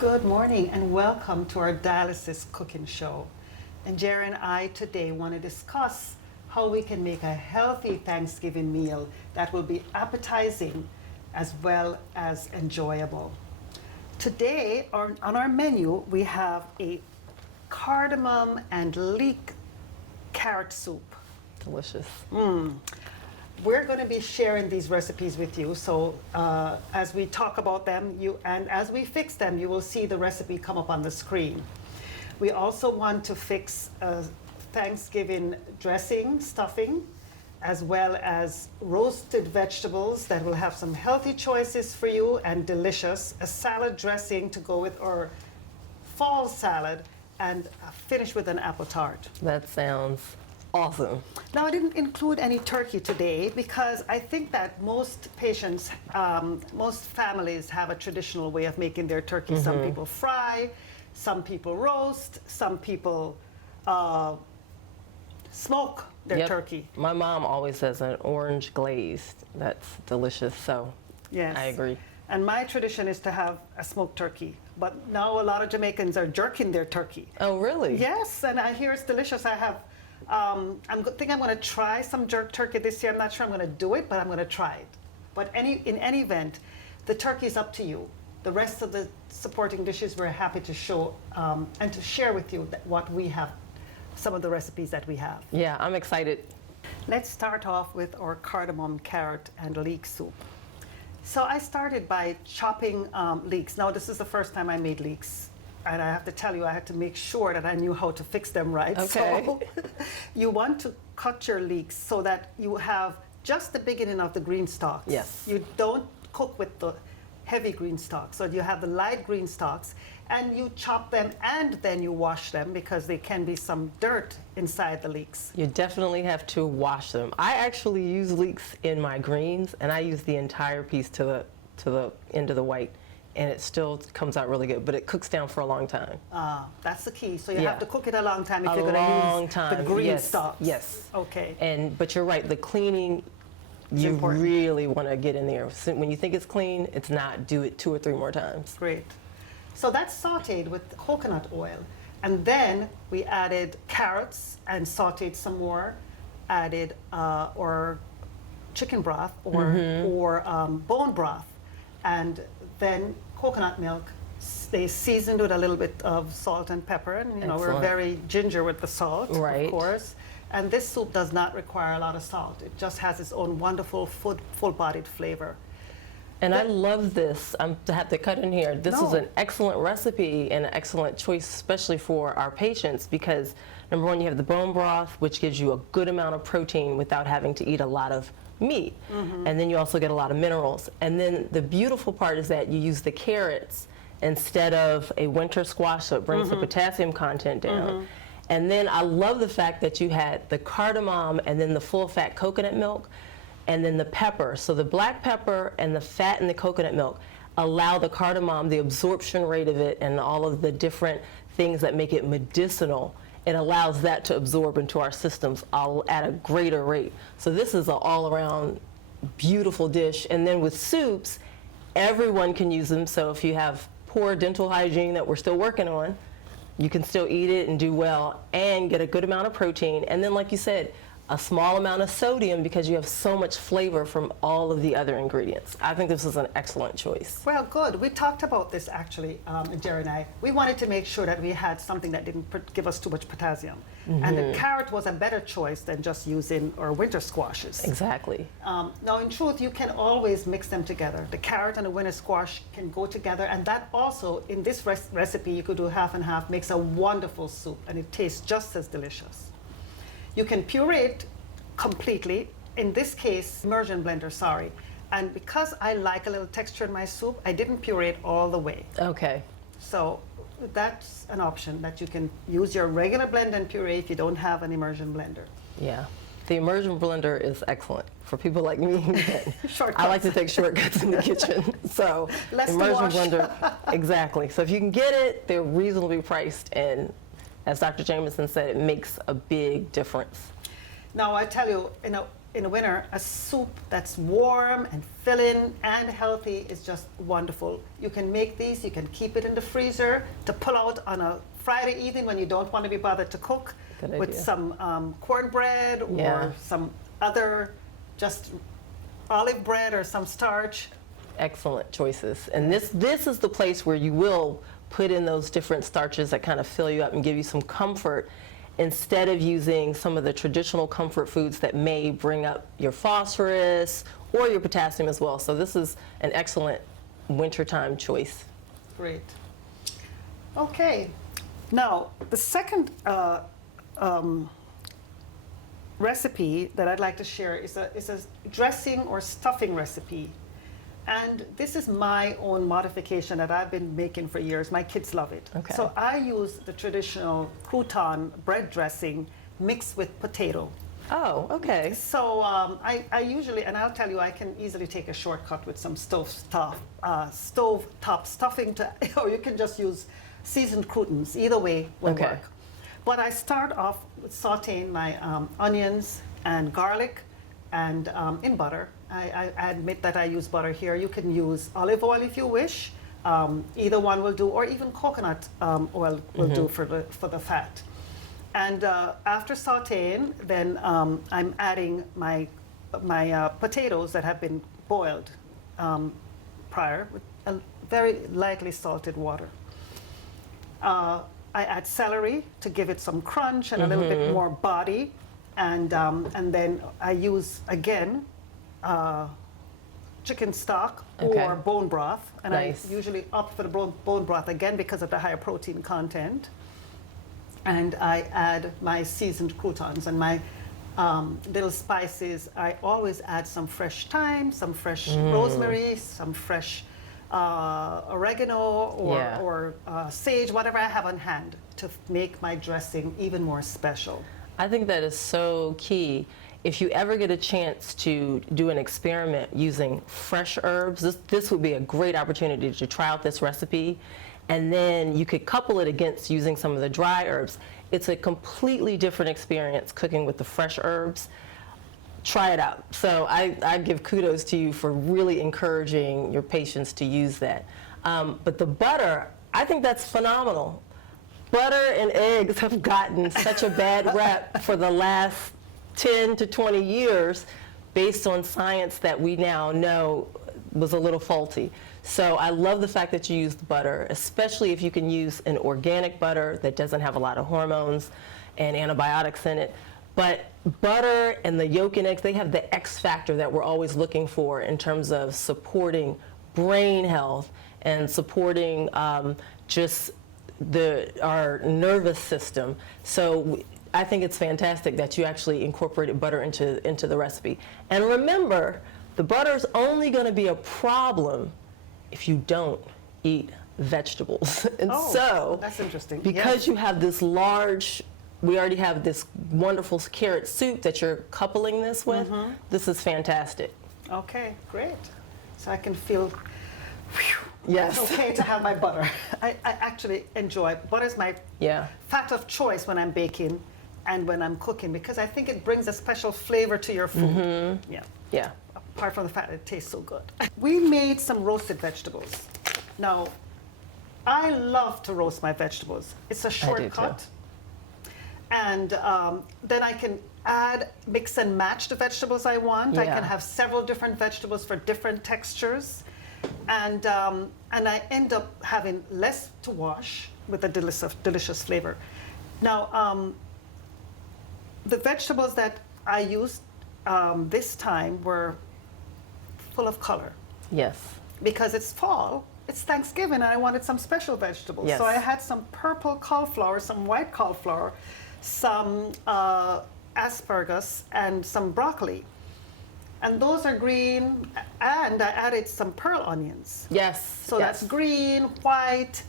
Good morning and welcome to our dialysis cooking show. And Njeri and I today want to discuss how we can make a healthy Thanksgiving meal that will be appetizing as well as enjoyable. Today on our menu we have a cardamom and leek carrot soup. Delicious. We're going to be sharing these recipes with you, so as we talk about them, and as we fix them, you will see the recipe come up on the screen. We also want to fix Thanksgiving dressing, stuffing, as well as roasted vegetables that will have some healthy choices for you and delicious, a salad dressing to go with our fall salad, and finish with an apple tart. That sounds awesome. Now, I didn't include any turkey today because I think that most patients, most families have a traditional way of making their turkey. Some people fry, some people roast, some people smoke their turkey. My mom always says an orange glazed. That's delicious, so yes. I agree. And my tradition is to have a smoked turkey. But now a lot of Jamaicans are jerking their turkey. Oh, really? Yes, and I hear it's delicious. I have think I'm going to try some jerk turkey this year. I'm not sure I'm going to do it, but I'm going to try it. But in any event, the turkey is up to you. The rest of the supporting dishes we're happy to show and to share with you what we have, some of the recipes that we have. Yeah, I'm excited. Let's start off with our cardamom, carrot, and leek soup. So I started by chopping leeks. Now this is the first time I made leeks. And I have to tell you, I had to make sure that I knew how to fix them right. Okay. So you want to cut your leeks so that you have just the beginning of the green stalks. Yes. You don't cook with the heavy green stalks. So you have the light green stalks and you chop them and then you wash them because there can be some dirt inside the leeks. You definitely have to wash them. I actually use leeks in my greens and I use the entire piece to the end of the white. And it still comes out really good, but it cooks down for a long time. That's the key. So you have to cook it a long time if you're going to use the green stalks. Yes. Okay. But you're right. The cleaning, you really want to get in there. So when you think it's clean, it's not. Do it 2 or 3 more times. Great. So that's sautéed with coconut oil, and then we added carrots and sautéed some more. Added or chicken broth or bone broth, and then coconut milk. They seasoned with a little bit of salt and pepper, and you know we're very ginger with the salt, right, of course. And this soup does not require a lot of salt. It just has its own wonderful full-bodied flavor. And I love this. I have to cut in here. This is an excellent recipe and an excellent choice, especially for our patients, because number one, you have the bone broth, which gives you a good amount of protein without having to eat a lot of meat. And then you also get a lot of minerals. And then the beautiful part is that you use the carrots instead of a winter squash, so it brings the potassium content down. And then I love the fact that you had the cardamom and then the full fat coconut milk and then the pepper. So the black pepper and the fat in the coconut milk allow the cardamom, the absorption rate of it and all of the different things that make it medicinal. It allows that to absorb into our systems at a greater rate. So this is an all-around beautiful dish. And then with soups, everyone can use them. So if you have poor dental hygiene that we're still working on, you can still eat it and do well and get a good amount of protein. And then, like you said, a small amount of sodium because you have so much flavor from all of the other ingredients. I think this is an excellent choice. Well, good. We talked about this actually, Njeri and I. We wanted to make sure that we had something that didn't give us too much potassium. And the carrot was a better choice than just using our winter squashes. Exactly. Now, in truth, you can always mix them together. The carrot and the winter squash can go together, and that also, in this recipe, you could do half and half, makes a wonderful soup, and it tastes just as delicious. You can puree it completely. In this case, immersion blender, sorry. And because I like a little texture in my soup, I didn't puree it all the way. Okay. So that's an option that you can use your regular blend and puree if you don't have an immersion blender. Yeah. The immersion blender is excellent for people like me. Shortcuts. I like to take shortcuts in the kitchen. So immersion blender, exactly. So if you can get it, they're reasonably priced, and as Dr. Jamieson said, it makes a big difference. Now I tell you, in the winter, a soup that's warm and filling and healthy is just wonderful. You can make these, you can keep it in the freezer to pull out on a Friday evening when you don't want to be bothered to cook. Good with idea. some cornbread or Yeah. some other just olive bread or some starch. Excellent choices. And this is the place where you will put in those different starches that kind of fill you up and give you some comfort, instead of using some of the traditional comfort foods that may bring up your phosphorus or your potassium as well. So this is an excellent wintertime choice. Great. Okay. Now, the second recipe that I'd like to share is a dressing or stuffing recipe. And this is my own modification that I've been making for years. My kids love it. Okay. So I use the traditional crouton bread dressing mixed with potato. Oh, okay. So I usually, and I'll tell you, I can easily take a shortcut with some stove top stuffing, or you can just use seasoned croutons. Either way will Okay. work. But I start off with sauteing my onions and garlic and in butter. I admit that I use butter here. You can use olive oil if you wish. Either one will do, or even coconut oil will do for the fat. And after sauteing, then I'm adding my potatoes that have been boiled prior with a very lightly salted water. I add celery to give it some crunch and a little bit more body, and then I use again chicken stock Okay. or bone broth, and Nice. I usually opt for the bone broth again because of the higher protein content. And I add my seasoned croutons and my little spices. I always add some fresh thyme, some fresh rosemary, some fresh oregano Yeah. or sage, whatever I have on hand to make my dressing even more special. I think that is so key. If you ever get a chance to do an experiment using fresh herbs, this would be a great opportunity to try out this recipe. And then you could couple it against using some of the dry herbs. It's a completely different experience cooking with the fresh herbs. Try it out. So I give kudos to you for really encouraging your patients to use that. But the butter, I think that's phenomenal. Butter and eggs have gotten such a bad rep for the last 10 to 20 years based on science that we now know was a little faulty. So I love the fact that you used butter, especially if you can use an organic butter that doesn't have a lot of hormones and antibiotics in it. But butter and the yolk and eggs, they have the X factor that we're always looking for in terms of supporting brain health and supporting just our nervous system. So I think it's fantastic that you actually incorporated butter into the recipe. And remember, the butter is only going to be a problem if you don't eat vegetables. And so, that's interesting. because Yes. you have this large, we already have this wonderful carrot soup that you're coupling this with, this is fantastic. Okay, great. So I can feel Yes. it's okay to have my butter. I actually enjoy butter's my Yeah. fat of choice when I'm baking and when I'm cooking because I think it brings a special flavor to your food. Yeah. Yeah. Apart from the fact that it tastes so good. We made some roasted vegetables. Now, I love to roast my vegetables. It's a do shortcut. And then I can mix and match the vegetables I want. I Yeah. can have several different vegetables for different textures. And I end up having less to wash with a delicious flavor. Now, the vegetables that I used this time were full of color Yes. because it's fall, it's Thanksgiving, and I wanted some special vegetables. Yes. So I had some purple cauliflower, some white cauliflower, some asparagus, and some broccoli. And those are green, and I added some pearl onions. Yes. So that's green, white,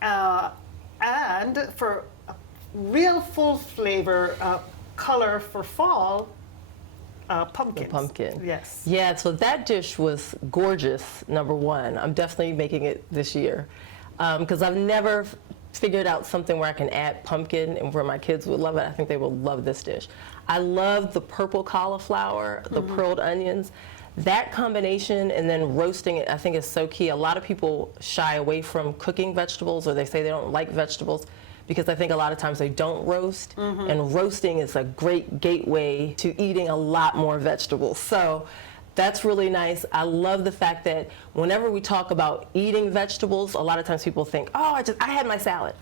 and for a real full flavor color for fall, pumpkins. Pumpkin. Yes. Yeah, so that dish was gorgeous, number one. I'm definitely making it this year because I've never figured out something where I can add pumpkin and where my kids would love it. I think they will love this dish. I love the purple cauliflower, the pearled onions. That combination and then roasting it, I think is so key. A lot of people shy away from cooking vegetables, or they say they don't like vegetables because I think a lot of times they don't roast. And roasting is a great gateway to eating a lot more vegetables. So that's really nice. I love the fact that whenever we talk about eating vegetables, a lot of times people think, oh, I had my salad,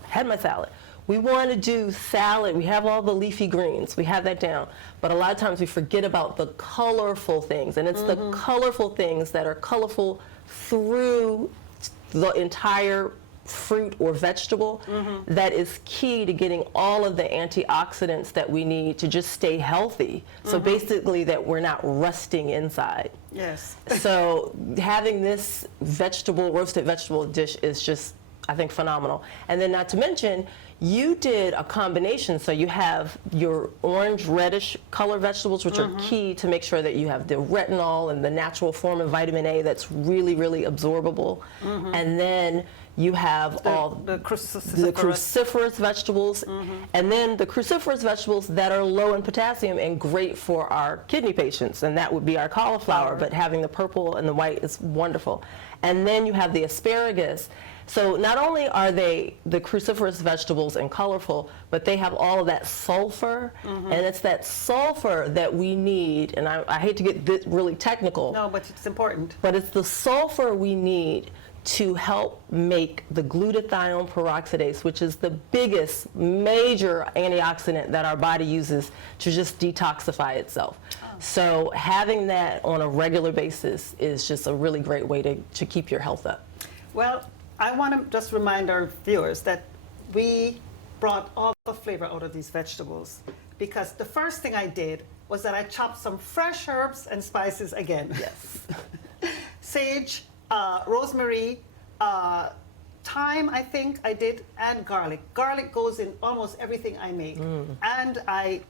We want to do salad. We have all the leafy greens. We have that down. But a lot of times we forget about the colorful things. And it's the colorful things that are colorful through the entire fruit or vegetable that is key to getting all of the antioxidants that we need to just stay healthy. So basically that we're not rusting inside. Yes. So having this roasted vegetable dish is just, I think, phenomenal. And then not to mention, you did a combination, so you have your orange reddish color vegetables, which are key to make sure that you have the retinol and the natural form of vitamin A that's really, really absorbable. And then you have the cruciferous vegetables, and then the cruciferous vegetables that are low in potassium and great for our kidney patients, and that would be our cauliflower, but having the purple and the white is wonderful. And then you have the asparagus. So not only are they the cruciferous vegetables and colorful, but they have all of that sulfur, and it's that sulfur that we need, and I hate to get this really technical. No, but it's important. But it's the sulfur we need to help make the glutathione peroxidase, which is the biggest major antioxidant that our body uses to just detoxify itself. So having that on a regular basis is just a really great way to keep your health up. Well, I want to just remind our viewers that we brought all the flavor out of these vegetables because the first thing I did was that I chopped some fresh herbs and spices again. Yes. Sage, rosemary, thyme, I think I did, and garlic. Garlic goes in almost everything I make. And I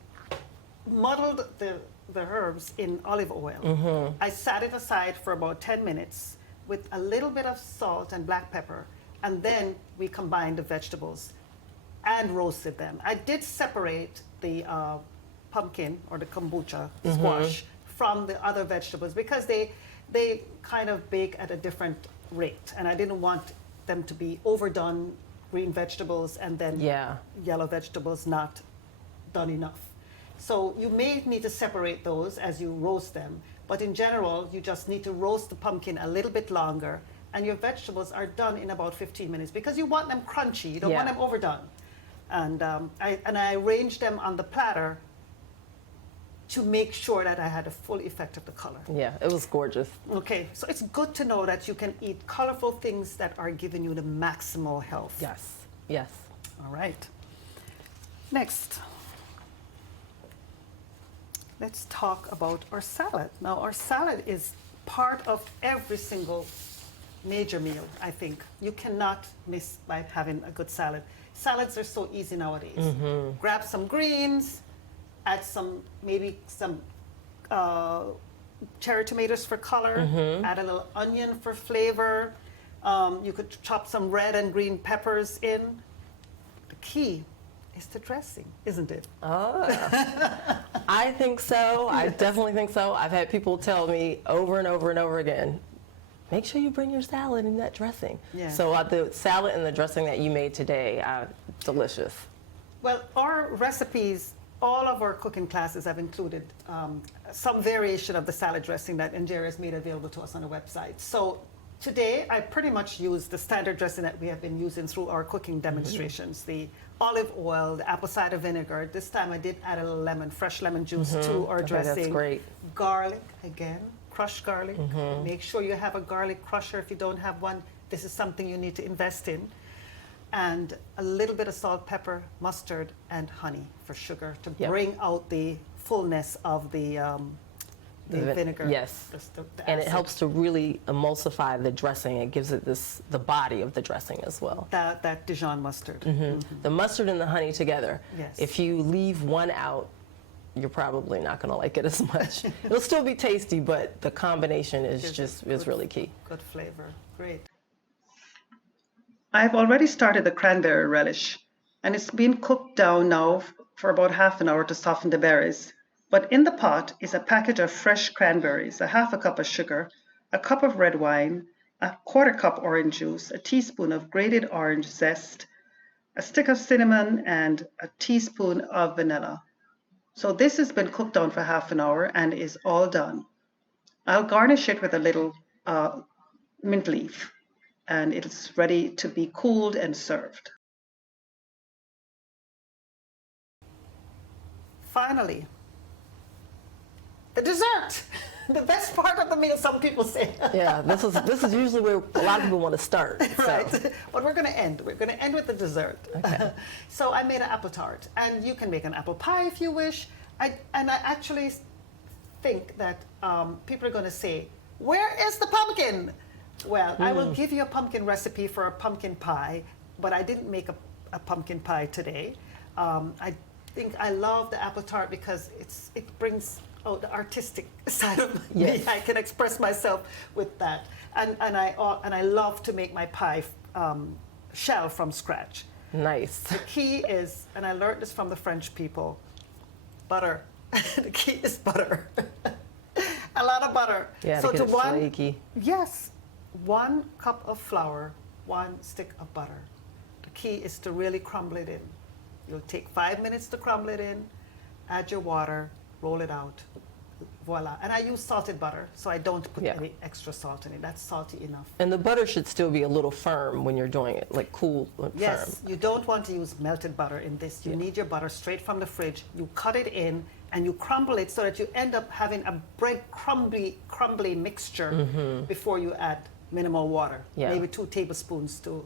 muddled the herbs in olive oil. I sat it aside for about 10 minutes with a little bit of salt and black pepper, and then we combined the vegetables and roasted them. I did separate the pumpkin or the kombucha squash from the other vegetables because they kind of bake at a different rate, and I didn't want them to be overdone, green vegetables and then yellow vegetables not done enough. So you may need to separate those as you roast them, but in general, you just need to roast the pumpkin a little bit longer, and your vegetables are done in about 15 minutes because you want them crunchy, you don't want them overdone. And I arranged them on the platter to make sure that I had a full effect of the color. Yeah, it was gorgeous. Okay, so it's good to know that you can eat colorful things that are giving you the maximal health. Yes, yes. All right. Next, let's talk about our salad. Now, our salad is part of every single major meal, I think. You cannot miss by having a good salad. Salads are so easy nowadays. Grab some greens, add maybe some cherry tomatoes for color, add a little onion for flavor. You could chop some red and green peppers in. The key is the dressing, isn't it? Oh, I think so. I definitely think so. I've had people tell me over and over and over again, make sure you bring your salad in that dressing. Yeah. So the salad and the dressing that you made today are delicious. Well, our recipes, all of our cooking classes have included some variation of the salad dressing that Njeri has made available to us on the website. So today, I pretty much used the standard dressing that we have been using through our cooking demonstrations, the olive oil, the apple cider vinegar. This time I did add a little lemon, fresh lemon juice to our dressing. That's great. Garlic, again, crushed garlic. Make sure you have a garlic crusher. If you don't have one, this is something you need to invest in. And a little bit of salt, pepper, mustard, and honey for sugar to bring out the fullness of the vinegar. Yes. The And it acid. helps to really emulsify the dressing. It gives it the body of the dressing as well. That Dijon mustard. The mustard and the honey together. Yes. If you leave one out, you're probably not going to like it as much. It'll still be tasty, but the combination is really key. Good flavor. Great. I've already started the cranberry relish, and it's been cooked down now for about half an hour to soften the berries. But in the pot is a package of fresh cranberries, a half a cup of sugar, a cup of red wine, a quarter cup orange juice, a teaspoon of grated orange zest, a stick of cinnamon, and a teaspoon of vanilla. So this has been cooked down for half an hour and is all done. I'll garnish it with a little mint leaf, and it's ready to be cooled and served. Finally, the dessert. The best part of the meal, some people say. Yeah, this is usually where a lot of people want to start. So. Right, but we're going to end. We're going to end with the dessert. Okay. So I made an apple tart, and you can make an apple pie if you wish. I actually think that people are going to say, "Where is the pumpkin?" Well, I will give you a pumpkin recipe for a pumpkin pie, but I didn't make a pumpkin pie today. I think I love the apple tart because it brings out the artistic side of me. I can express myself with that, and I love to make my pie shell from scratch. Nice. The key is, and I learned this from the French people, butter. The key is butter. A lot of butter. Yeah, so to get it flaky. Yes, 1 cup of flour, 1 stick of butter. The key is to really crumble it in. You'll take 5 minutes to crumble it in, add your water, roll it out, voila. And I use salted butter, so I don't put any extra salt in it. That's salty enough. And the butter should still be a little firm when you're doing it, like cool, firm. Yes, you don't want to use melted butter in this. You need your butter straight from the fridge. You cut it in and you crumble it so that you end up having a bread crumbly mixture before you add minimal water, maybe 2 tablespoons to.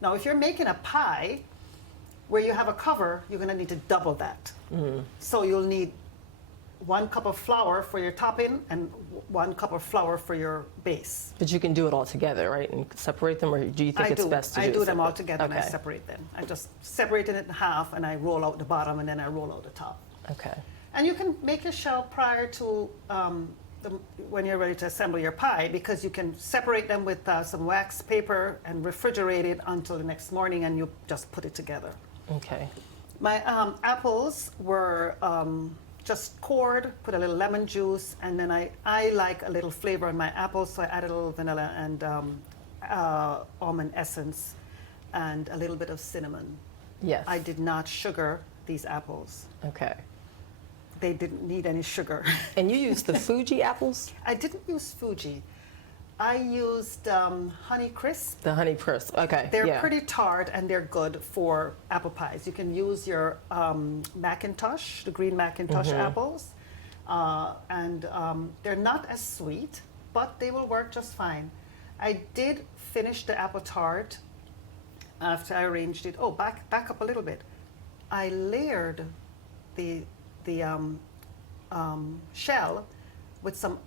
Now, if you're making a pie where you have a cover, you're going to need to double that. So you'll need 1 cup of flour for your topping and 1 cup of flour for your base. But you can do it all together, right? And separate them, or do you think it's best to do it? I do them all together and I separate them. I just separate it in half and I roll out the bottom and then I roll out the top. Okay. And you can make your shell prior to when you're ready to assemble your pie, because you can separate them with some wax paper and refrigerate it until the next morning and you just put it together. Okay. My apples were just cored, put a little lemon juice, and then I like a little flavor in my apples, so I added a little vanilla and almond essence and a little bit of cinnamon. Yes. I did not sugar these apples. Okay. They didn't need any sugar. And you used the Fuji apples? I didn't use Fuji. I used Honey Crisp. The Honey Crisp, okay. They're pretty tart and they're good for apple pies. You can use your Macintosh, the green Macintosh apples. And they're not as sweet, but they will work just fine. I did finish the apple tart after I arranged it. Oh, back up a little bit. I layered the shell with some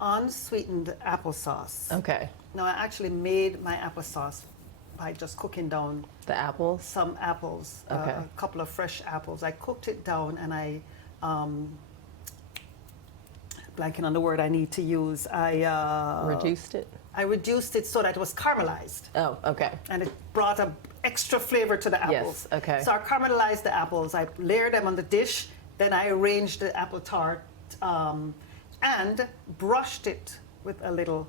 unsweetened applesauce. Okay. Now, I actually made my applesauce by just cooking down the apples? Some apples, a couple of fresh apples. I cooked it down and I, blanking on the word I need to use, reduced it? I reduced it so that it was caramelized. Oh, okay. And it brought an extra flavor to the apples. Yes, okay. So I caramelized the apples. I layered them on the dish. Then I arranged the apple tart and brushed it with a little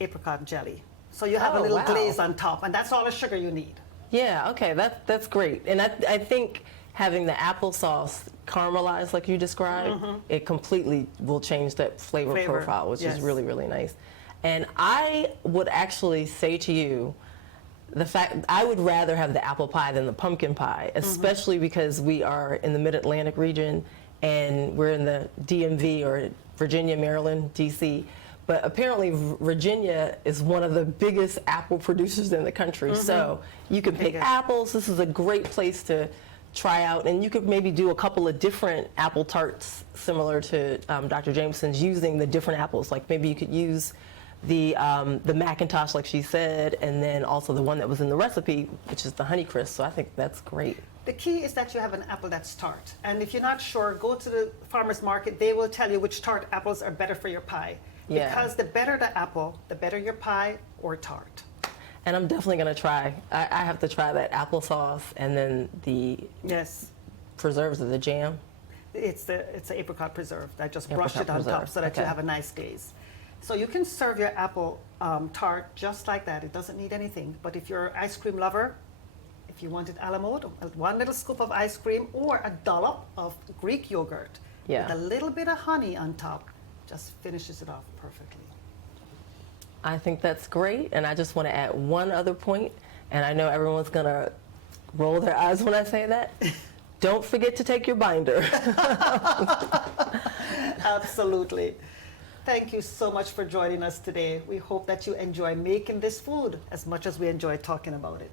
apricot jelly. So you have a little glaze on top, and that's all the sugar you need. Yeah, okay, that's great. And I think having the applesauce caramelized like you described, it completely will change that flavor profile, which is really, really nice. And I would actually say to you, the fact I would rather have the apple pie than the pumpkin pie, especially because we are in the Mid-Atlantic region and we're in the DMV, or Virginia, Maryland, DC. But apparently Virginia is one of the biggest apple producers in the country. So you can pick apples. This is a great place to try out, and you could maybe do a couple of different apple tarts similar to Dr. Jamieson's, using the different apples. Like maybe you could use the Macintosh, like she said, and then also the one that was in the recipe, which is the Honey Crisp. So I think that's great. The key is that you have an apple that's tart. And if you're not sure, go to the farmer's market. They will tell you which tart apples are better for your pie. Yeah. Because the better the apple, the better your pie or tart. And I'm definitely going to try. I have to try that applesauce and then the preserves of the jam? It's the apricot preserve. I just brushed it Apricot on top preserve, so that you okay. have a nice glaze. So you can serve your apple tart just like that. It doesn't need anything. But if you're an ice cream lover, if you want it a la mode, 1 little scoop of ice cream or a dollop of Greek yogurt Yeah. with a little bit of honey on top, just finishes it off perfectly. I think that's great, and I just want to add one other point, and I know everyone's going to roll their eyes when I say that. Don't forget to take your binder. Absolutely. Thank you so much for joining us today. We hope that you enjoy making this food as much as we enjoy talking about it.